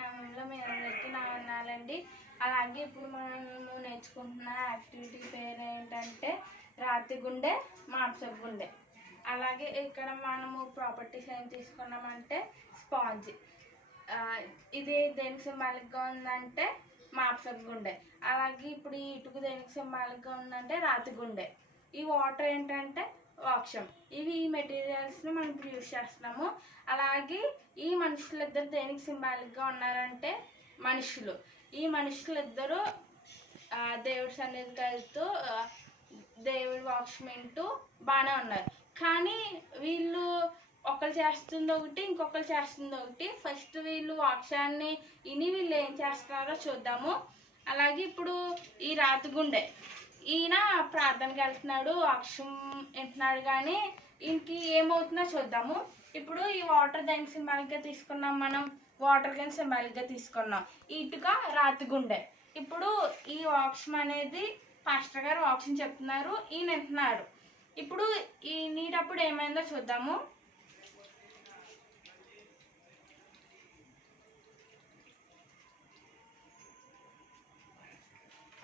నామంలో మీ అందరికీ నా వందనాలండి. అలాగే ఇప్పుడు మనము నేర్చుకుంటున్న యాక్టివిటీ పేరు ఏంటంటే రాతి గుండె, మాంసపు గుండె. అలాగే ఇక్కడ మనము ప్రాపర్టీస్ ఏం తీసుకున్నామంటే స్పాంజ్. ఇది దేనికి సింబాలిక్గా ఉందంటే మాంసపు గుండె. అలాగే ఇప్పుడు ఈ ఇటుకు దేనికి సింబాలిక్గా ఉందంటే రాతి గుండె. ఈ వాటర్ ఏంటంటే వాక్షం. ఇవి ఈ మెటీరియల్స్ని మనం ఇప్పుడు యూజ్ చేస్తున్నాము. అలాగే ఈ మనుషులిద్దరు దేనికి సింబాలిక్గా ఉన్నారంటే మనుషులు. ఈ మనుషులిద్దరూ దేవుడి సన్నిధికి వెళ్తూ దేవుడి వాక్యం వింటూ బాగానే ఉన్నారు. కానీ వీళ్ళు ఒకరు చేస్తుంది ఒకటి, ఇంకొకరు చేస్తుంది ఒకటి. ఫస్ట్ వీళ్ళు వాక్యాన్ని విని వీళ్ళు ఏం చేస్తున్నారో చూద్దాము. అలాగే ఇప్పుడు ఈ రాతి గుండె ఈయన ప్రార్థనకి వెళ్తున్నాడు, వాక్యం వింటున్నాడు, కానీ ఈయనకి ఏమవుతుందో చూద్దాము. ఇప్పుడు ఈ వాటర్ దానికి సింబాలిక్గా తీసుకున్నాం, మనం వాటర్ కానీ సింబాలిక్గా తీసుకున్నాం. ఈ ఇటుక రాతి గుండె. ఇప్పుడు ఈ వాక్యం అనేది పాస్టర్ గారు వాక్యం చెప్తున్నారు, ఈయన వింటున్నారు. ఇప్పుడు ఈ నీటప్పుడు ఏమైందో చూద్దాము.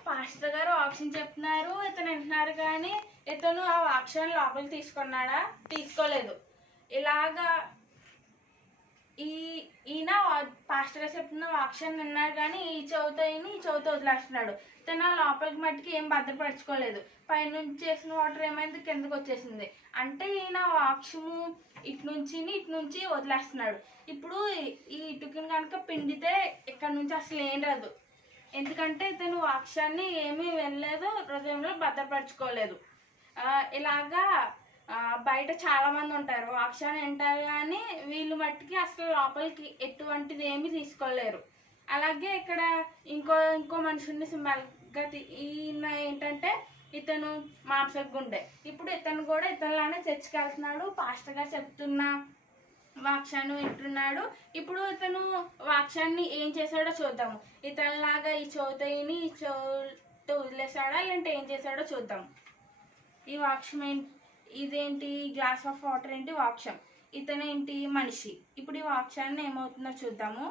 పాస్టర్ గారు వాక్యం చెప్తున్నారు, ఇతను వింటున్నారు, కానీ ఇతను ఆ వాక్యాన్ని లోపలికి తీసుకున్నాడా? తీసుకోలేదు. ఇలాగా ఈయన పాస్టర్ గారు చెప్తున్న వాక్యాన్ని విన్నాడు, కానీ ఈ చెవితో వదిలేస్తున్నాడు. ఇతను లోపలికి మట్టికి ఏం భద్రపరచుకోలేదు. పైనుంచి చేసిన వాటర్ ఏమైంది, కిందకు వచ్చేసింది. అంటే ఈయన వాక్యము ఇటు నుంచి వదిలేస్తున్నాడు. ఇప్పుడు ఈ ఇటుకని కనుక పిండితే ఇక్కడ నుంచి అసలు ఏం రాదు. ఎందుకంటే ఇతను వాక్యాన్ని ఏమీ వినలేదు, హృదయంలో భద్రపరచుకోలేదు. ఇలాగా బయట చాలామంది ఉంటారు, వాక్యాన్ని వింటారు, కానీ వీళ్ళు మట్టికి అసలు లోపలికి ఎటువంటిది ఏమీ తీసుకోలేరు. అలాగే ఇక్కడ ఇంకో మనుషుల్ని సింబాలిక్గా ఈయన ఏంటంటే ఇతను మాంసపు గుండె. ఇప్పుడు ఇతను కూడా ఇతనిలానే చర్చికి వెళ్తున్నాడు, పాస్టర్ గారు చెప్తున్న వాక్యాన్ని వింటున్నాడు. ఇప్పుడు ఇతను వాక్యాన్ని ఏం చేశాడో చూద్దాము. ఇతనిలాగా ఈ చౌతయిని ఈ చౌతో వదిలేశాడా, లేదంటే ఏం చేశాడో చూద్దాం. ఈ వాక్యం ఇదేంటి, గ్లాస్ ఆఫ్ వాటర్ ఏంటి, వాక్యం. ఇతనేంటి, మనిషి. ఇప్పుడు ఈ వాక్యాన్ని ఏమవుతుందో చూద్దాము.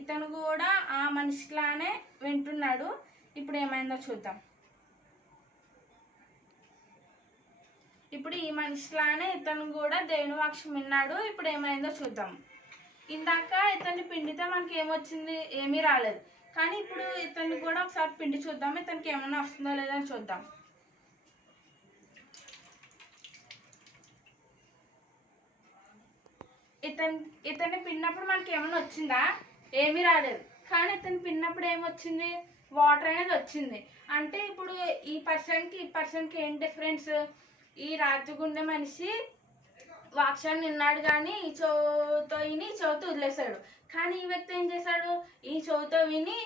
ఇతను కూడా ఆ మనిషిలానే వింటున్నాడు. ఇప్పుడు ఏమైందో చూద్దాం. ఇప్పుడు ఈ మనిషిలానే ఇతను కూడా దేవుని వాక్యం విన్నాడు. ఇప్పుడు ఏమైందో చూద్దాం. ఇందాక ఇతన్ని పిండితే మనకి ఏమొచ్చింది, ఏమీ రాలేదు. కానీ ఇప్పుడు ఇతన్ని కూడా ఒకసారి పిండి చూద్దాం, ఇతనికి ఏమైనా వస్తుందో లేదో అని చూద్దాం. ఇతన్ని పిండినప్పుడు మనకి ఏమైనా వచ్చిందా? ఏమీ రాలేదు. కానీ ఇతను పిండినప్పుడు ఏమొచ్చింది, వాటర్ అనేది వచ్చింది. అంటే ఇప్పుడు ఈ పర్సన్కి ఏం డిఫరెన్స్? ఈ రాతి గుండె మనిషి వాక్యాన్ని విన్నాడు, కానీ ఈ చెవితో వదిలేశాడు. కానీ ఈ వ్యక్తి ఏం చేశాడు, ఈ చెవితో విని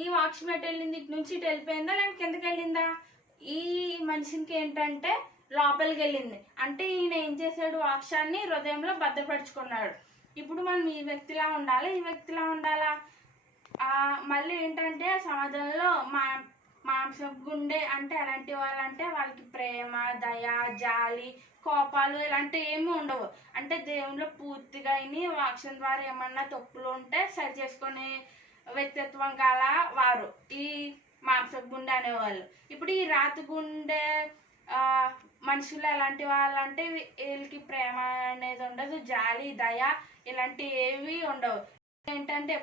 ఈ వాక్యం ఎటు వెళ్ళింది, ఇటు నుంచి ఇటు వెళ్ళిపోయిందా, లేదంటే కిందకి వెళ్ళిందా? ఈ మనిషికి ఏంటంటే లోపలికి వెళ్ళింది. అంటే ఈయన ఏం చేశాడు, వాక్యాన్ని హృదయంలో భద్రపరుచుకున్నాడు. ఇప్పుడు మనం ఈ వ్యక్తిలా ఉండాలి, ఈ వ్యక్తిలా ఉండాలా? మళ్ళీ ఏంటంటే సమాజంలో మాంసపు గుండె అంటే ఎలాంటి వాళ్ళంటే వాళ్ళకి ప్రేమ, దయ, జాలి, కోపాలు ఇలాంటివి ఏమీ ఉండవు. అంటే దేవునిలో పూర్తిగా వాక్యం ద్వారా ఏమన్నా తప్పులు ఉంటే సరి చేసుకునే వ్యక్తిత్వం గల వారు ఈ మాంసపు గుండె అనేవాళ్ళు. ఇప్పుడు ఈ రాతి గుండె మనుషులు ఎలాంటి వాళ్ళంటే వీళ్ళకి ప్రేమ అనేది ఉండదు, జాలి, దయ ఇలాంటి ఏవి ఉండవు. ఏంటంటే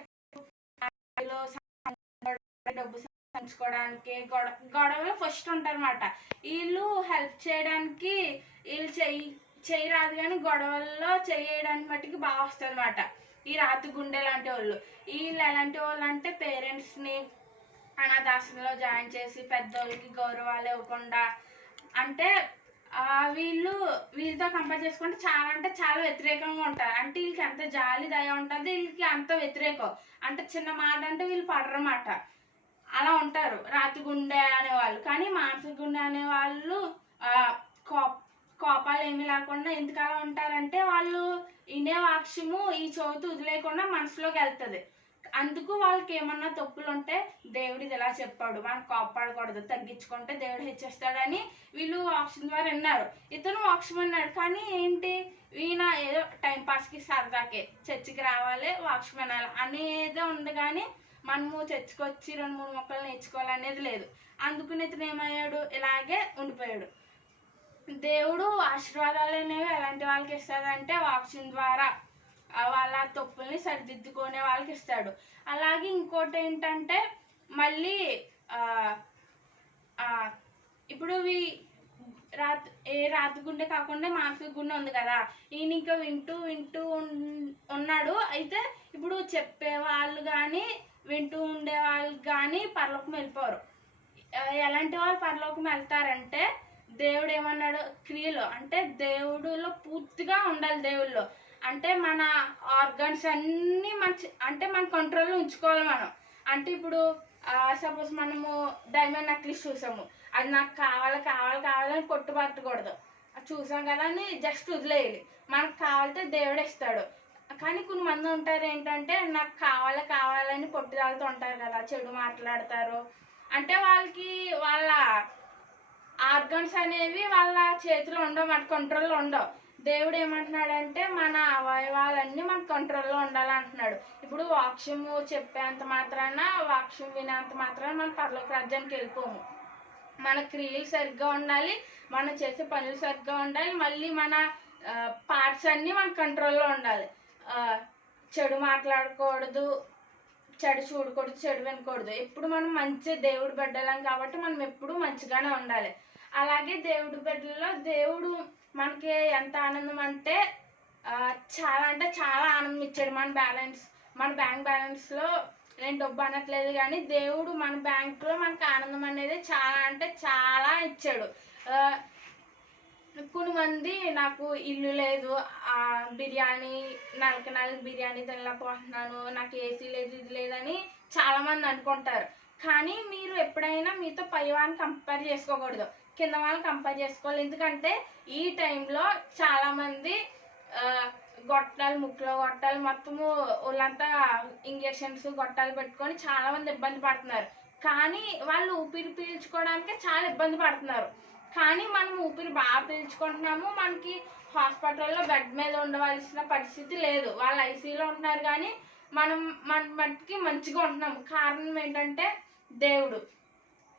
డబ్బు సంచుకోవడానికి గొడవలు ఫస్ట్ ఉంటారన్నమాట. వీళ్ళు హెల్ప్ చేయడానికి వీళ్ళు చెయ్యి రాదు, కానీ గొడవల్లో చేయడానికి మట్టుకి బాగా వస్తుంది అనమాట ఈ రాతి గుండె లాంటి వాళ్ళు. వీళ్ళు ఎలాంటి వాళ్ళు అంటే పేరెంట్స్ని అనాథాశ్రమంలో జాయిన్ చేసి పెద్దోళ్ళకి గౌరవాలు ఇవ్వకుండా, అంటే వీళ్ళతో కంపేర్ చేసుకుంటే చాలా వ్యతిరేకంగా ఉంటారు. అంటే వీళ్ళకి ఎంత జాలి, దయ ఉంటుంది, వీళ్ళకి అంత వ్యతిరేకం. అంటే చిన్న మాట అంటే వీళ్ళు పడరన్నమాట. అలా ఉంటారు రాతి గుండె అనేవాళ్ళు. కానీ మాంసపు గుండె అనేవాళ్ళు కోపాలు ఏమీ లేకుండా ఎందుకు అలా ఉంటారంటే వాళ్ళు వినే వాక్యము ఈ చెవితో వదిలేకుండా మనసులోకి వెళ్తుంది. అందుకు వాళ్ళకి ఏమన్నా తప్పులు ఉంటే దేవుడు ఇది ఎలా చెప్పాడు, మనం కోప్పడకూడదు, తగ్గించుకుంటే దేవుడు హెచ్చిస్తాడని వీళ్ళు వాక్యం ద్వారా విన్నారు. ఇతను వాక్యం అన్నాడు, కానీ ఏంటి ఈయన ఏదో టైంపాస్కి సరదాకే చర్చికి రావాలి, వాక్యం వినాలి అనేది ఉంది, కానీ మనము చర్చికి వచ్చి 2-3 మొక్కలు నేర్చుకోవాలనేది లేదు. అందుకుని ఇతను ఏమయ్యాడు, ఇలాగే ఉండిపోయాడు. దేవుడు ఆశీర్వాదాలు అనేవి ఎలాంటి వాళ్ళకి ఇస్తాడంటే వాక్యం ద్వారా వాళ్ళ తప్పుల్ని సరిదిద్దుకునే వాళ్ళకి ఇస్తాడు. అలాగే ఇంకోటి ఏంటంటే మళ్ళీ ఇప్పుడు రాతి గుండె కాకుండా మానసిక గుండె ఉంది కదా, ఈయన ఇంకా వింటూ ఉన్నాడు. అయితే ఇప్పుడు చెప్పేవాళ్ళు కానీ వింటూ ఉండే వాళ్ళు కానీ పరలోకం వెళ్ళిపోరు. ఎలాంటి వాళ్ళు పరలోకం వెళ్తారంటే దేవుడు ఏమన్నాడు, క్రియలు అంటే దేవుడిలో పూర్తిగా ఉండాలి. దేవుళ్ళో అంటే మన ఆర్గన్స్ అన్నీ మన కంట్రోల్లో ఉంచుకోవాలి మనం. అంటే ఇప్పుడు సపోజ్ మనము డైమండ్ నెక్లెస్ చూసాము, అది నాకు కావాలని కొట్టుపట్టకూడదు. చూసాం కదా అని జస్ట్ వదిలేయాలి. మనకు కావాలితే దేవుడే ఇస్తాడు. కానీ కొంతమంది ఉంటారు ఏంటంటే నాకు కావాలని పొట్టుదలతో ఉంటారు కదా, చెడు మాట్లాడతారు. అంటే వాళ్ళకి వాళ్ళ ఆర్గన్స్ అనేవి వాళ్ళ చేతిలో ఉండవు, మన కంట్రోల్లో ఉండవు. దేవుడు ఏమంటున్నాడంటే మన అవయవాలన్నీ మన కంట్రోల్లో ఉండాలంటున్నాడు. ఇప్పుడు వాక్యము చెప్పేంత మాత్రాన, వాక్యం వినేంత మాత్రాన మన పరలోక రాజ్యానికి వెళ్ళిపోము. మన క్రియలు సరిగ్గా ఉండాలి, మనం చేసే పనులు సరిగ్గా ఉండాలి, మళ్ళీ మన పార్ట్స్ అన్నీ మన కంట్రోల్లో ఉండాలి. చెడు మాట్లాడకూడదు, చెడు చూడకూడదు, చెడు వినకూడదు. ఎప్పుడు మనం మంచి దేవుడు బిడ్డలం కాబట్టి మనం ఎప్పుడు మంచిగానే ఉండాలి. అలాగే దేవుడి బిడ్డల్లో దేవుడు మనకి ఎంత ఆనందం అంటే చాలా ఆనందం ఇచ్చాడు. మన బ్యాంక్ బ్యాలెన్స్లో నేను డబ్బు అనట్లేదు, కానీ దేవుడు మన బ్యాంకులో మనకు ఆనందం అనేది చాలా ఇచ్చాడు. కొంతమంది నాకు ఇల్లు లేదు, బిర్యానీ నెలకి బిర్యానీ తినలేకపోతున్నాను, నాకు ఏసీ లేదు, ఇది లేదని చాలామంది అనుకుంటారు. కానీ మీరు ఎప్పుడైనా మీతో పై వాళ్ళని కంపేర్ చేసుకోకూడదు, కింద వాళ్ళని కంపేర్ చేసుకోవాలి. ఎందుకంటే ఈ టైంలో చాలామంది ముక్కులో గొట్టాలు మొత్తము వాళ్ళంతా ఇంజక్షన్స్ గొట్టాలు పెట్టుకొని చాలామంది ఇబ్బంది పడుతున్నారు. కానీ వాళ్ళు ఊపిరి పీల్చుకోవడానికి చాలా ఇబ్బంది పడుతున్నారు. కానీ మనం ఊపిరి బాగా పీల్చుకుంటున్నాము, మనకి హాస్పిటల్లో బెడ్ మీద ఉండవలసిన పరిస్థితి లేదు. వాళ్ళు ఐసీయూలో ఉంటున్నారు, కానీ మన మట్టికి మంచిగా ఉంటున్నాము. కారణం ఏంటంటే దేవుడు.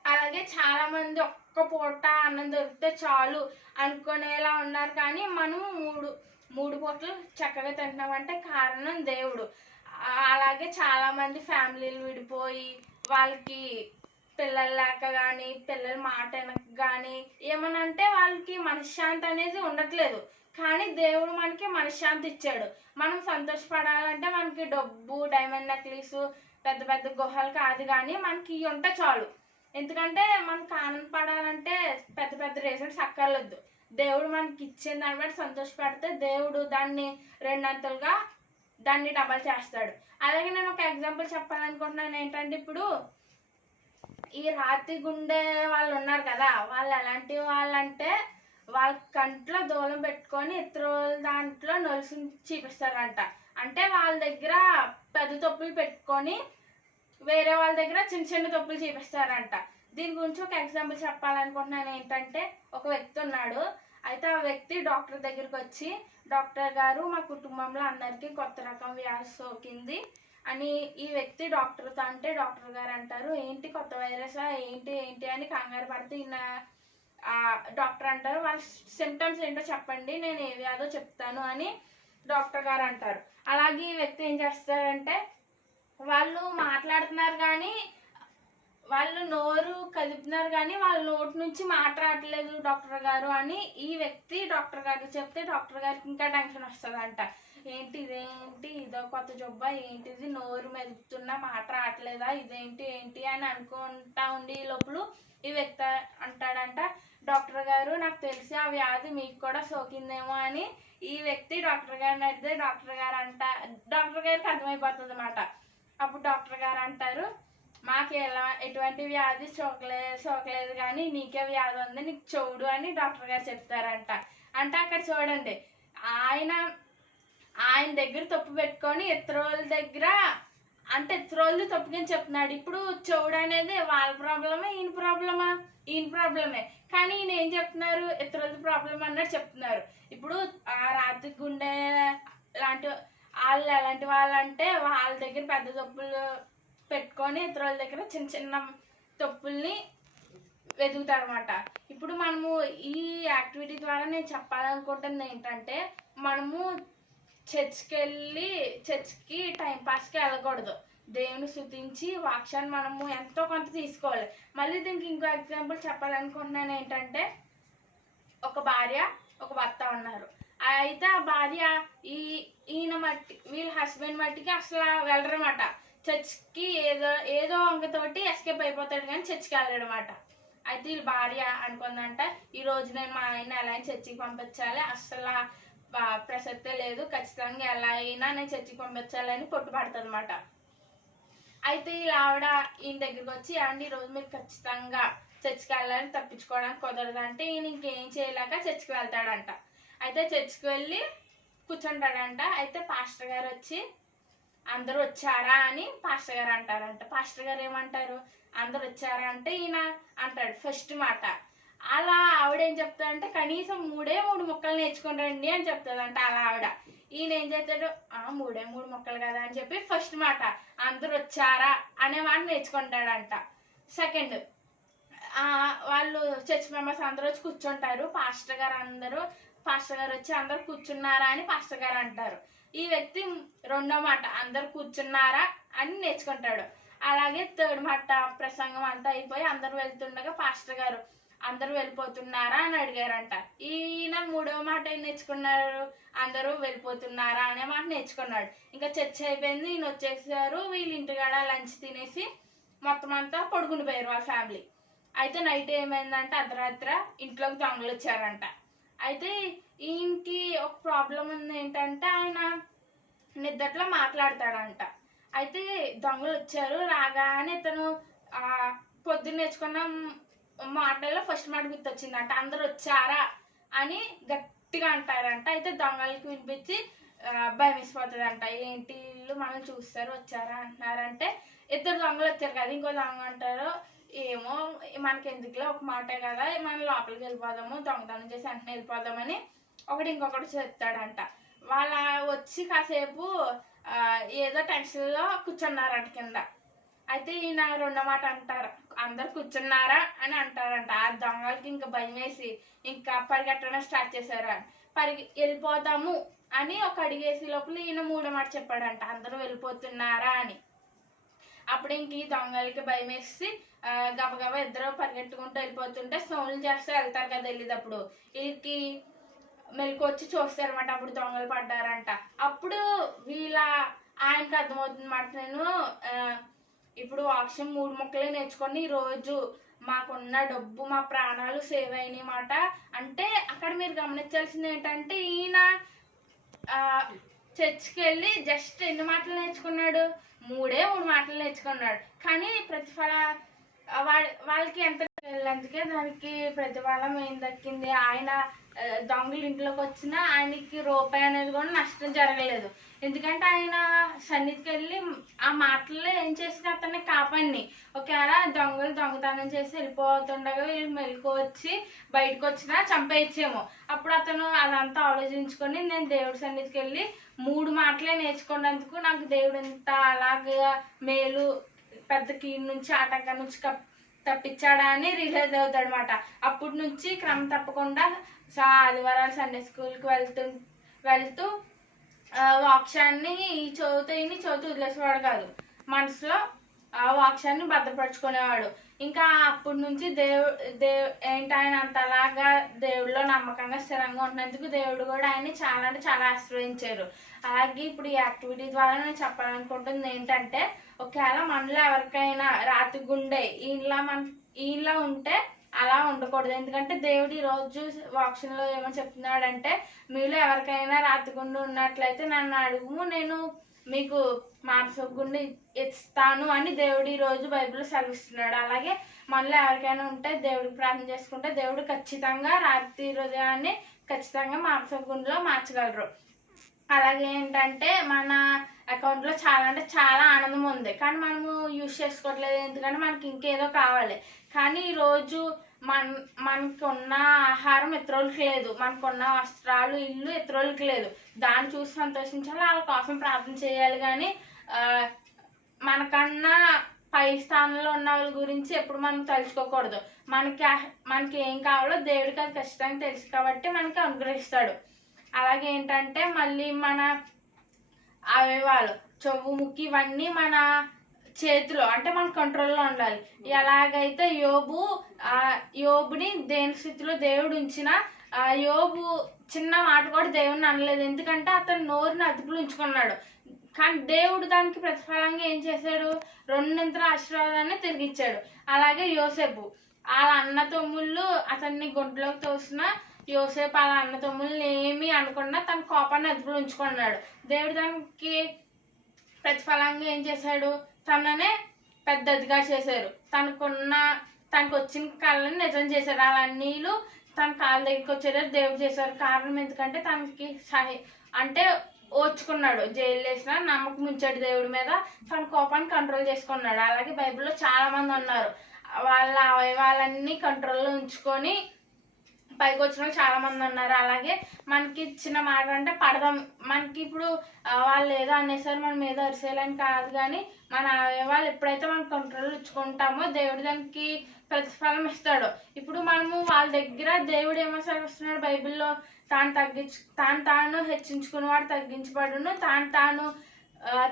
అలాగే చాలామంది ఒక్క పూట అన్నం దొరికితే చాలు అనుకునేలా ఉన్నారు, కానీ మనం మూడు పూటలు చక్కగా తింటున్నామంటే కారణం దేవుడు. అలాగే చాలామంది ఫ్యామిలీలు విడిపోయి వాళ్ళకి పిల్లలు లేక కానీ పిల్లల మాట వెనక కానీ ఏమనంటే వాళ్ళకి మనశ్శాంతి అనేది ఉండట్లేదు. కానీ దేవుడు మనకి మనశ్శాంతి ఇచ్చాడు. మనం సంతోషపడాలంటే మనకి డబ్బు, డైమండ్ నెక్లెస్, పెద్ద పెద్ద గుహలు కాదు, కానీ మనకి ఇవి ఉంటే చాలు. ఎందుకంటే మనకు ఆనందపడాలంటే పెద్ద పెద్ద రీజన్స్ అక్కర్లేదు. దేవుడు మనకి ఇచ్చిన దాన్ని బట్టి సంతోషపడితే దేవుడు దాన్ని 2 అంతలుగా దాన్ని డబల్ చేస్తాడు. అలాగే నేను ఒక ఎగ్జాంపుల్ చెప్పాలనుకుంటున్నాను. ఏంటంటే ఇప్పుడు ఈ రాతి గుండె వాళ్ళు ఉన్నారు కదా, వాళ్ళు ఎలాంటి వాళ్ళంటే వాళ్ళ కంట్లో దూలం పెట్టుకొని ఇతరుల దాంట్లో నొలుసు చూపిస్తారంట. అంటే వాళ్ళ దగ్గర పెద్ద తప్పులు పెట్టుకొని వేరే వాళ్ళ దగ్గర చిన్న తప్పులు చూపిస్తారంట. దీని గురించి ఒక ఎగ్జాంపుల్ చెప్పాలనుకుంటున్నాను. ఏంటంటే ఒక వ్యక్తి ఉన్నాడు. అయితే ఆ వ్యక్తి డాక్టర్ దగ్గరికి వచ్చి, డాక్టర్ గారు మా కుటుంబంలో అందరికీ కొత్త రకం వ్యాధి సోకింది అని ఈ వ్యక్తి డాక్టర్తో అంటే, డాక్టర్ గారు అంటారు, ఏంటి కొత్త వైరసా ఏంటి అని కంగారు పడితే డాక్టర్ అంటారు, వాళ్ళ సిమ్టమ్స్ ఏంటో చెప్పండి, నేను ఏ వ్యాధో చెప్తాను అని డాక్టర్ గారు అంటారు. అలాగే ఈ వ్యక్తి ఏం చేస్తారంటే, వాళ్ళు మాట్లాడుతున్నారు కానీ వాళ్ళు నోరు కదుపుతున్నారు కానీ వాళ్ళ నోటి నుంచి మాట్లాడలేదు డాక్టర్ గారు అని ఈ వ్యక్తి డాక్టర్ గారికి చెప్తే డాక్టర్ గారికి ఇంకా టెన్షన్ వస్తుందంట. ఇదేంటి ఇదో కొత్త జబ్బా, ఏంటిది నోరు మెదుపుతున్నా మాట్లాడలేదా, ఇదేంటి అని అనుకుంటా ఉండి లోపల ఈ వ్యక్తి అంటాడంట, డాక్టర్ గారు నాకు తెలిసి ఆ వ్యాధి మీకు కూడా సోకిందేమో అని ఈ వ్యక్తి డాక్టర్ గారిని అడిగితే డాక్టర్ గారికి అర్థమైపోతుంది అన్నమాట. అప్పుడు డాక్టర్ గారు అంటారు, మాకు ఎటువంటి వ్యాధి సోకలేదు కానీ నీకే వ్యాధి ఉంది, నీకు చూడు అని డాక్టర్ గారు చెప్తారంట. అంటే అక్కడ చూడండి, ఆయన దగ్గర తప్పు పెట్టుకొని ఇతరుల దగ్గర అంటే త్రోళ్ళు తప్పుకొని చెప్తున్నాడు. ఇప్పుడు చెవుడు అనేది వాళ్ళ ప్రాబ్లమే, ఈయన ప్రాబ్లమే. కానీ ఈయన ఏం చెప్తున్నారు, ఇతరుల ప్రాబ్లం అన్నట్టు చెప్తున్నారు. ఇప్పుడు ఆ రాత్రి గుండె లాంటి వాళ్ళు ఎలాంటి వాళ్ళంటే వాళ్ళ దగ్గర పెద్ద తప్పులు పెట్టుకొని ఇతరుల దగ్గర చిన్న చిన్న తప్పుల్ని వెతుకుతారు అనమాట. ఇప్పుడు మనము ఈ యాక్టివిటీ ద్వారా నేను చెప్పాలనుకుంటుంది ఏంటంటే, మనము చర్చ్కి టైంపాస్కి వెళ్ళకూడదు. దేవుని స్తుతించి వాక్యాన్ని మనము ఎంతో కొంత తీసుకోవాలి. మళ్ళీ దీనికి ఇంకో ఎగ్జాంపుల్ చెప్పాలనుకుంటున్నాను ఏంటంటే, ఒక భార్య ఒక భర్త ఉన్నారు. అయితే ఆ భార్య ఈయన వీళ్ళ హస్బెండ్ మట్టికి అసలు వెళ్ళరన్నమాట. చర్చ్కి ఏదో వంకతోటి ఎస్కేప్ అయిపోతాడు కానీ చర్చ్కి వెళ్ళడమాట. అయితే వీళ్ళ భార్య అనుకుందంట, ఈరోజు నేను మా ఆయన ఎలా అయినా చర్చికి పంపించాలి, అస్సలు ప్రసక్తే లేదు, ఖచ్చితంగా ఎలా అయినా నేను చర్చికి పంపించాలని పట్టుబడుతుంది అనమాట. అయితే వీళ్ళ ఆవిడ ఈయన దగ్గరికి వచ్చి, అండి ఈరోజు మీరు ఖచ్చితంగా చర్చికి వెళ్ళాలని, తప్పించుకోవడానికి కుదరదంటే ఈయన ఇంకేం చేయలేక చర్చికి వెళ్తాడంట. అయితే చర్చికి వెళ్ళి కూర్చుంటాడంట. అయితే పాస్టర్ గారు వచ్చి, అందరూ వచ్చారా అని పాస్టర్ గారు అంటారంట. పాస్టర్ గారు ఏమంటారు, అందరు వచ్చారా అంటే ఈయన అంటాడు ఫస్ట్ మాట. అలా ఆవిడ ఏం చెప్తాడంటే, కనీసం 3 ముక్కలు నేర్చుకుంటారండి అని చెప్తుందంట అలా ఆవిడ. ఈయన ఏం చేస్తాడు, 3 ముక్కలు కదా అని చెప్పి ఫస్ట్ మాట అందరు వచ్చారా అనే మాట నేర్చుకుంటాడంట. సెకండ్, వాళ్ళు చర్చ్ మెంబర్స్ అందరూ వచ్చి కూర్చుంటారు. పాస్టర్ గారు వచ్చి అందరు కూర్చున్నారా అని పాస్టర్ గారు అంటారు. ఈ వ్యక్తి రెండో మాట అందరు కూర్చున్నారా అని నేర్చుకుంటాడు. అలాగే థర్డ్ మాట ప్రసంగం అంతా అయిపోయి అందరు వెళ్తుండగా పాస్టర్ గారు అందరూ వెళ్ళిపోతున్నారా అని అడిగారంట. ఈయన మూడవ మాట ఏం నేర్చుకున్నారు, అందరూ వెళ్ళిపోతున్నారా అనే మాట నేర్చుకున్నాడు. ఇంకా చర్చ అయిపోయింది, ఈయన వచ్చేసారు. వీళ్ళ ఇంటికాడ లంచ్ తినేసి మొత్తం అంతా పడుకుని పోయారు వాళ్ళ ఫ్యామిలీ. అయితే నైట్ ఏమైందంటే అర్ధరాత్రి ఇంట్లోకి దొంగలు వచ్చారంట. అయితే ఈయనకి ఒక ప్రాబ్లం ఉంది ఏంటంటే, ఆయన నిద్దట్లో మాట్లాడతాడంట. అయితే దొంగలు వచ్చారు, రాగానే ఇతను పొద్దున్న నేర్చుకున్న మాటల్లో ఫస్ట్ మాట గుర్తొచ్చిందంట, అందరు వచ్చారా అని గట్టిగా అంటారంట. అయితే దొంగలకి వినిపించి భయం వేసిపోతుందంట. ఏంటి వీళ్ళు మనం చూస్తారు వచ్చారా అంటున్నారంటే, ఇద్దరు దొంగలు వచ్చారు కదా, ఇంకో దొంగ అంటారు, ఏమో మనకి ఎందుకులే ఒక మాటే కదా, మనం లోపలికి వెళ్ళిపోదాము, దొంగతనం చేసి వెంటనే వెళ్ళిపోదామని ఇంకొకటి చెప్తాడంట. వాళ్ళ వచ్చి కాసేపు ఏదో టెన్షన్లో కూర్చున్నారంట కింద. అయితే ఈయన రెండో మాట అంటారు, అందరు కూర్చున్నారా అని అంటారంట. ఆ దొంగలకి ఇంకా భయం వేసి ఇంకా పరిగెట్టడం స్టార్ట్ చేశారు. వెళ్ళిపోతాము అని ఒక అడిగేసి లోపల ఈయన మూడో మాట చెప్పాడంట, అందరూ వెళ్ళిపోతున్నారా అని. అప్పుడు ఇంక ఈ దొంగలకి భయం వేసి గబగబా ఇద్దరు పరిగెట్టుకుంటూ వెళ్ళిపోతుంటే సౌండ్లు చేస్తే వెళ్తారు కదా వెళ్ళేటప్పుడు, వీళ్ళకి మెలకు వచ్చి చూస్తారన్నమాట. అప్పుడు దొంగలు పడ్డారంట. అప్పుడు ఆయనకి అర్థమవుతుంది మాట, నేను ఇప్పుడు వాక్యం 3 ముక్కలే నేర్చుకొని ఈరోజు మాకున్న డబ్బు మా ప్రాణాలు సేవ్ అయినాయి మాట. అంటే అక్కడ మీరు గమనించాల్సింది ఏంటంటే, ఈయన చర్చ్కి వెళ్ళి జస్ట్ ఎన్ని మాటలు నేర్చుకున్నాడు, 3 మాటలు నేర్చుకున్నాడు. కానీ వాళ్ళకి ఎంత అందుకే దానికి ప్రతిఫలం ఏం దక్కింది, ఆయన దొంగలు ఇంట్లోకి వచ్చినా ఆయనకి రూపాయి అనేది కూడా నష్టం జరగలేదు. ఎందుకంటే ఆయన సన్నిధికి వెళ్ళి ఆ మాటల్లో ఏం చేసి అతన్ని కాపాడిని. ఒకవేళ దొంగలు దొంగతనం చేసి వెళ్ళిపోతుండగా వీళ్ళు మెలకు వచ్చి బయటకు వచ్చినా చంపేయచ్చేమో. అప్పుడు అతను అదంతా ఆలోచించుకొని, నేను దేవుడి సన్నిధికి వెళ్ళి 3 మాటలే నేర్చుకున్నందుకు నాకు దేవుడు ఇంత అలాగా మేలు పెద్ద కీడు నుంచి ఆటంకం నుంచి తప్పించాడా అని రియలైజ్ అవుతాడు అనమాట. అప్పటి నుంచి క్రమం తప్పకుండా ఆదివారాలు సండే స్కూల్కి వెళ్తూ వాక్యాన్ని చదువుతూ వదిలేసేవాడు కాదు, మనసులో ఆ వాక్యాన్ని భద్రపరుచుకునేవాడు. ఇంకా అప్పటి నుంచి ఏంటి ఆయన అంతలాగా దేవుడిలో నమ్మకంగా స్థిరంగా ఉన్నందుకు దేవుడు కూడా ఆయన్ని చాలా అంటే చాలా ఆశ్రయించారు. అలాగే ఇప్పుడు ఈ యాక్టివిటీ ద్వారా నేను చెప్పాలనుకుంటుంది ఏంటంటే, ఒకవేళ మనలో ఎవరికైనా రాతి గుండె ఈయనలా ఉంటే అలా ఉండకూడదు. ఎందుకంటే దేవుడు ఈరోజు వాక్యంలో ఏమో చెప్తున్నాడంటే, మీలో ఎవరికైనా రాతి గుండె ఉన్నట్లయితే నన్ను అడుగు, నేను మీకు మాంసపు గుండె ఇస్తాను అని దేవుడు ఈరోజు బైబిల్లో సెలవిస్తున్నాడు. అలాగే మనలో ఎవరికైనా ఉంటే దేవుడికి ప్రార్థన చేసుకుంటే దేవుడు ఖచ్చితంగా రాతి హృదయాన్ని ఖచ్చితంగా మాంసపు గుండెలో మార్చగలరు. అలాగే ఏంటంటే మన అకౌంట్లో చాలా అంటే చాలా ఆనందం ఉంది, కానీ మనము యూజ్ చేసుకోవట్లేదు. ఎందుకంటే మనకి ఇంకేదో కావాలి. కానీ ఈరోజు మనకున్న ఆహారం ఇతరులకి లేదు, మనకున్న వస్త్రాలు ఇల్లు ఇతరులకి లేదు. దాన్ని చూసి సంతోషించాలి, వాళ్ళ కోసం ప్రార్థన చేయాలి. కానీ మనకన్నా పై స్థానంలో ఉన్న వాళ్ళ గురించి ఎప్పుడు మనం తలుచుకోకూడదు. మనకి ఏం కావాలో దేవుడికి అది ఖచ్చితంగా తెలుసు కాబట్టి మనకి అనుగ్రహిస్తాడు. అలాగే ఏంటంటే మళ్ళీ మన అవయవాలు, చెవు, ముక్కు ఇవన్నీ మన చేతిలో అంటే మన కంట్రోల్లో ఉండాలి. ఎలాగైతే యోబుని దేని స్థితిలో దేవుడు ఉంచిన, యోబు చిన్న మాట కూడా దేవుడిని అనలేదు, ఎందుకంటే అతను నోరుని అదుపులో ఉంచుకున్నాడు. కానీ దేవుడు దానికి ప్రతిఫలంగా ఏం చేశాడు? 2 ఆశీర్వాదాన్ని తిరిగిచ్చాడు. అలాగే యోసేపు వాళ్ళ అన్న తమ్ముళ్ళు అతన్ని గుంటలోకి తోసిన యోసేపు వాళ్ళ అన్న తమ్ముళ్ళని ఏమీ అనకుండా తన కోపాన్ని అదుపులో ఉంచుకున్నాడు. దేవుడు దానికి ప్రతిఫలంగా ఏం చేశాడు? తననే పెద్దదిగా చేశారు. తనకు వచ్చిన కళ్ళని నిజం చేశారు. వాళ్ళ అన్నీళ్ళు తన కాళ్ళ దగ్గరికి వచ్చేటట్టు దేవుడు చేశారు. కారణం ఎందుకంటే తనకి అంటే ఓర్చుకున్నాడు. జైలు వేసిన నమ్మకం ఉంచాడు దేవుడి మీద, తన కోపాన్ని కంట్రోల్ చేసుకున్నాడు. అలాగే బైబిల్లో చాలా మంది ఉన్నారు, వాళ్ళ అవయవాలన్నీ కంట్రోల్లో ఉంచుకొని పైకి వచ్చిన చాలా మంది ఉన్నారు. అలాగే మనకి చిన్న మాట అంటే పడదాం. మనకి ఇప్పుడు వాళ్ళు ఏదో అనేసారు మనం ఏదో అరిసేయాలని కాదు, కానీ మన అవయవాలు ఎప్పుడైతే మనం కంట్రోల్ ఉంచుకుంటామో దేవుడు దానికి ప్రతిఫలం ఇస్తాడు. ఇప్పుడు మనము వాళ్ళ దగ్గర దేవుడు ఏమో సెలవిస్తున్నాడు బైబిల్లో, తాను హెచ్చించుకున్నవాడు తగ్గించబడును, తాను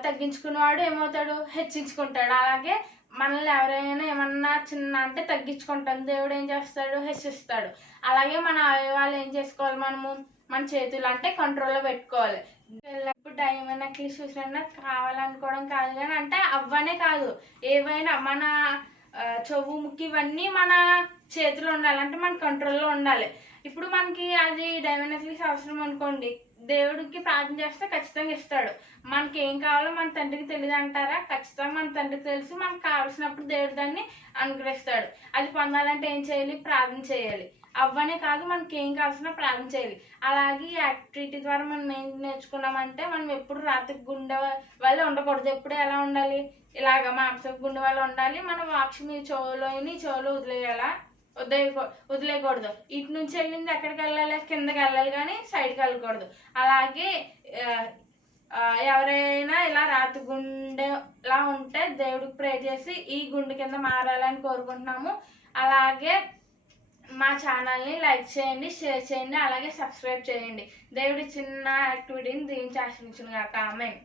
తగ్గించుకున్నవాడు ఏమవుతాడు? హెచ్చించుకుంటాడు. అలాగే మనల్ని ఎవరైనా ఏమన్నా చిన్న అంటే తగ్గించుకుంటాం, దేవుడు ఏం చేస్తాడు? హెచ్చిస్తాడు. అలాగే మన అవయవాలు ఏం చేసుకోవాలి? మనము మన చేతులు అంటే కంట్రోల్లో పెట్టుకోవాలి. ఇప్పుడు డైమండ్ నెక్లెస్ చూసినా కావాలనుకోవడం కాదు, కానీ అంటే అవ్వనే కాదు, ఏవైనా మన చెవు, ముక్కు ఇవన్నీ మన చేతిలో ఉండాలి, అంటే మన కంట్రోల్లో ఉండాలి. ఇప్పుడు మనకి అది డైమండ్ నెక్లెస్ అవసరం అనుకోండి, దేవుడికి ప్రార్థన చేస్తే ఖచ్చితంగా ఇస్తాడు. మనకి ఏం కావాలో మన తండ్రికి తెలియదు అంటారా? ఖచ్చితంగా మన తండ్రికి తెలిసి మనకు కావాల్సినప్పుడు దేవుడు దాన్ని అనుగ్రహిస్తాడు. అది పొందాలంటే ఏం చేయాలి? ప్రార్థన చేయాలి. అవ్వనే కాదు, మనకి ఏం కావాల్సిన ప్రార్థన చేయాలి. అలాగే ఈ యాక్టివిటీ ద్వారా మనం ఏం నేర్చుకున్నామంటే మనం ఎప్పుడు రాత్రి గుండె వల్ల ఉండకూడదు. ఎప్పుడు ఎలా ఉండాలి? ఇలాగ మాంసపు గుండె వల్ల ఉండాలి. మనం వాక్షి మీ చెవులో వదిలేయకూడదు. ఇటు నుంచి వెళ్ళింది ఎక్కడికి వెళ్ళాలి? కిందకి వెళ్ళాలి, కానీ సైడ్కి వెళ్ళకూడదు. అలాగే ఎవరైనా ఇలా రాతి గుండెలా ఉంటే దేవుడికి ప్రే చేసి ఈ గుండె కింద మారాలని కోరుకుంటున్నాము. అలాగే మా ఛానల్ని లైక్ చేయండి, షేర్ చేయండి, అలాగే సబ్స్క్రైబ్ చేయండి. దేవుడి చిన్న యాక్టివిటీని దీనికి ఆశ్రయించును కాక. ఆమేన్.